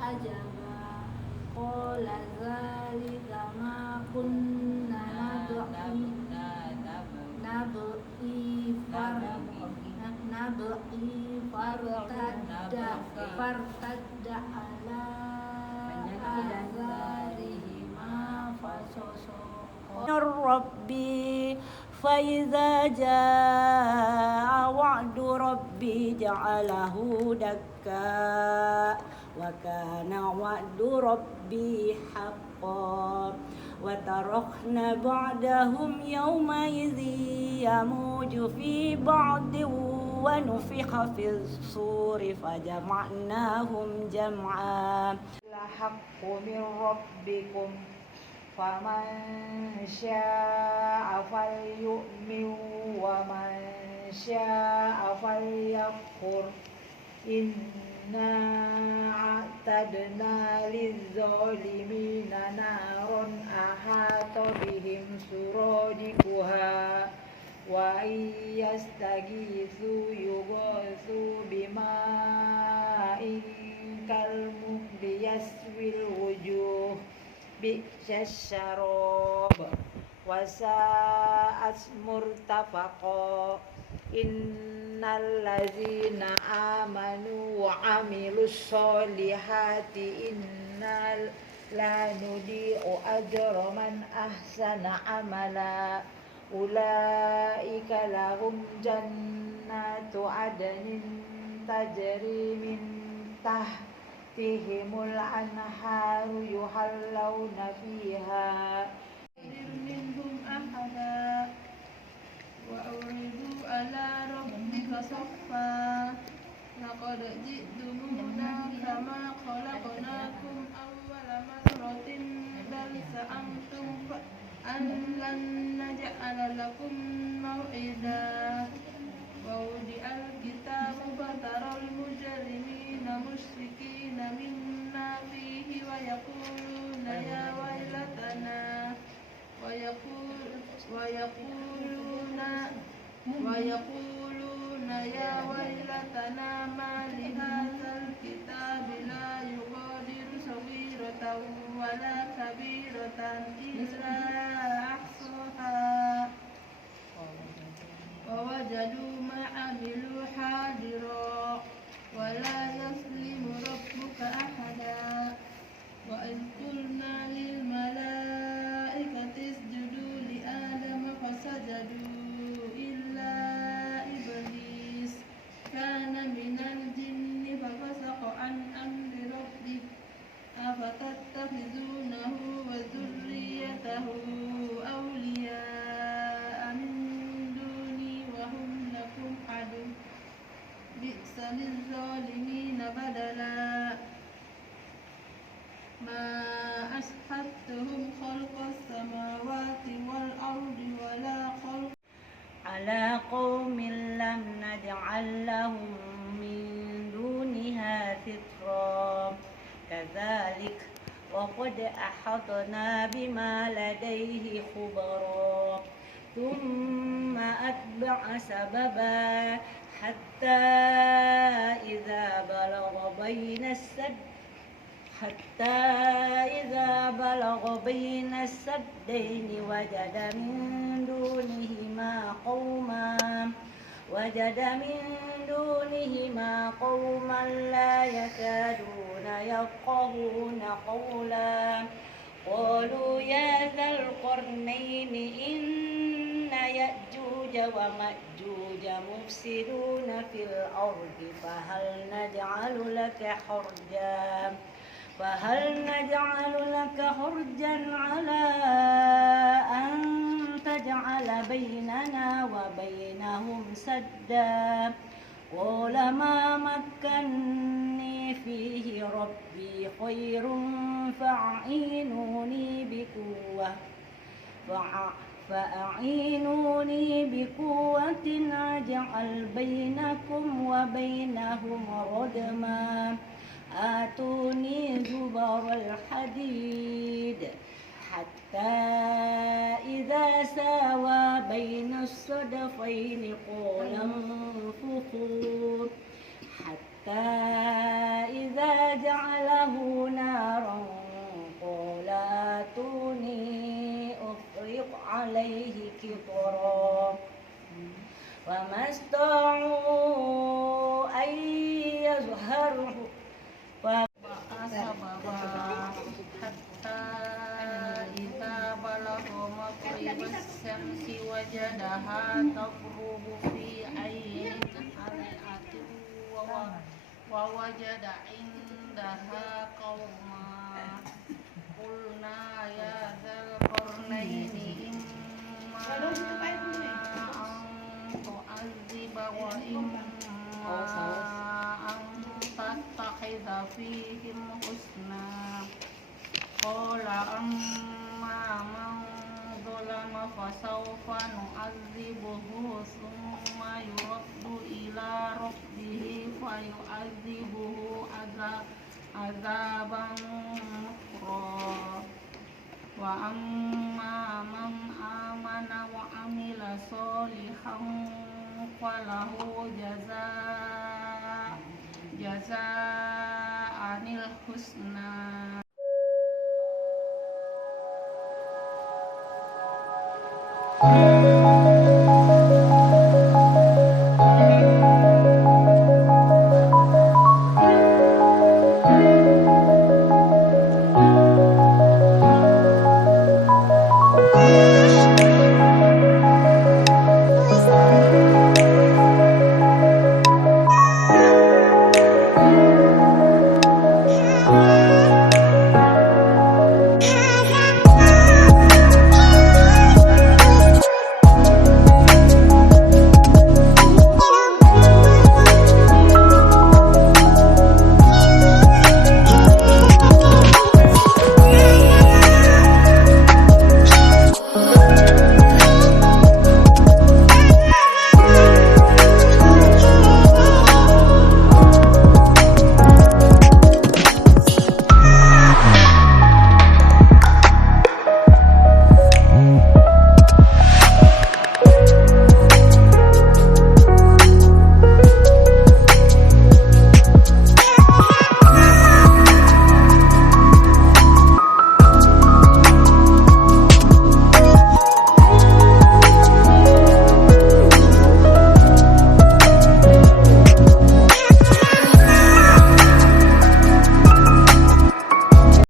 عجبا قال ذلك ما كنا نبغي فارتد على آثارهما فصصا ربي فإذا جاء وعد ربي جعله دكا وكان وعد ربي حقا وتركنا بعدهم يومئذ يموج في بعض ونفخ في الصور فجمعناهم جمعا الحق من ربكم فمن شاء فليؤمن ومن شاء فليكفر إنا أعتدنا للظالمين نارا أحاط بهم سرادقها وإن يستغيثوا يغاثوا بماء كالمهل يشوي الوجوه بئس الشراب وساءت مرتفقا إن الذين آمنوا وعملوا الصالحات إنا لا نضيع أجر من أحسن عملا أولئك لهم جنات عدن تجري من تحتهم الأنهار يحلون فيها منهم أحدا وأوردوا على ربك صفا لقد جئتمونا كما خلقناكم أول مرة بل زعمتم أن لن نجعل لكم موعدا ووضع الكتاب فترى المجرمين مشفقين مما فيه ويقولون يا ويلتنا ويقولون يا ويلتنا ما لهذا الكتاب لا يغادر صغيرة ولا كبيرة إلا أحصاها ووجدوا ما عملوا حاضرا ولا يظلم ربك أحدا وإذ قلنا للملائكة اسجدوا لآدم فسجدوا إلا إبليس كان من الجن ففسق عن أمر ربه أفتتخذونه وذريته أولياء من دوني وهم لكم عدو بئس للظالمين بدلا ما أشهدتهم خلق السماوات والأرض ولا خلق على قوم لم نجعل لهم من دونها سترا كذلك وقد أحطنا بما لديه خبرا ثم أتبع سببا حتى إذا بلغ بين السدين وجد من دونهما قوما لا يكادون يفقهون قولا قالوا يا ذا القرنين إن يأجوج ومأجوج مفسدون في الأرض فهل نجعل لك حرجا على أن تجعل بيننا وبينهم سدا قال ما مكني فيه ربي خير فأعينوني بقوة أجعل بينكم وبينهم ردما آتوني زبر الحديد حتى إذا ساوى بين الصدفين قال انفخوا حتى إذا جعل له نارا قال آتوني أفرغ عليه قطرا وما استطاعوا أن يظهره حتى إذا بلغ مغرب الشمس وجدها تغرب في عين حمئة ووجد عندها قوما قلنا يا ذا القرنين إما أن تعذب وإما أن تتخذ فيهم حسنا قال أما من ظلم فسوف نعذبه ثم يرد إلى ربه فيعذبه عذابا نكرا وأما من آمن وعمل صالحا فله جزاء الحسنى.